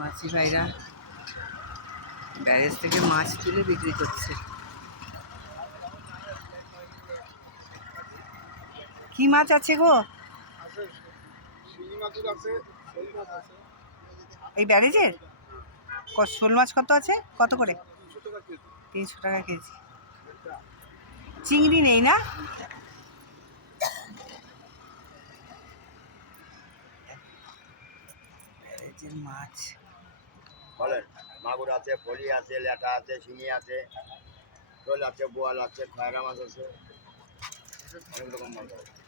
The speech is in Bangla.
মাছি ভাইরা ব্যারেজ থেকে মাছ তুলে বিক্রি করছে। কি মাছ আছে গো এই ব্যারেজের? শোল মাছ কত আছে, কত করে? 300 টাকা কেজি। চিংড়ি নেই না? ব্যারেজের মাছ বলেন, মাগুর আছে, ফলি আছে, ল্যাটা আছে, শিঙি আছে, শোল আছে, বোয়াল আছে, খয়রা মাছ আছে, অনেক রকম মাছ আছে।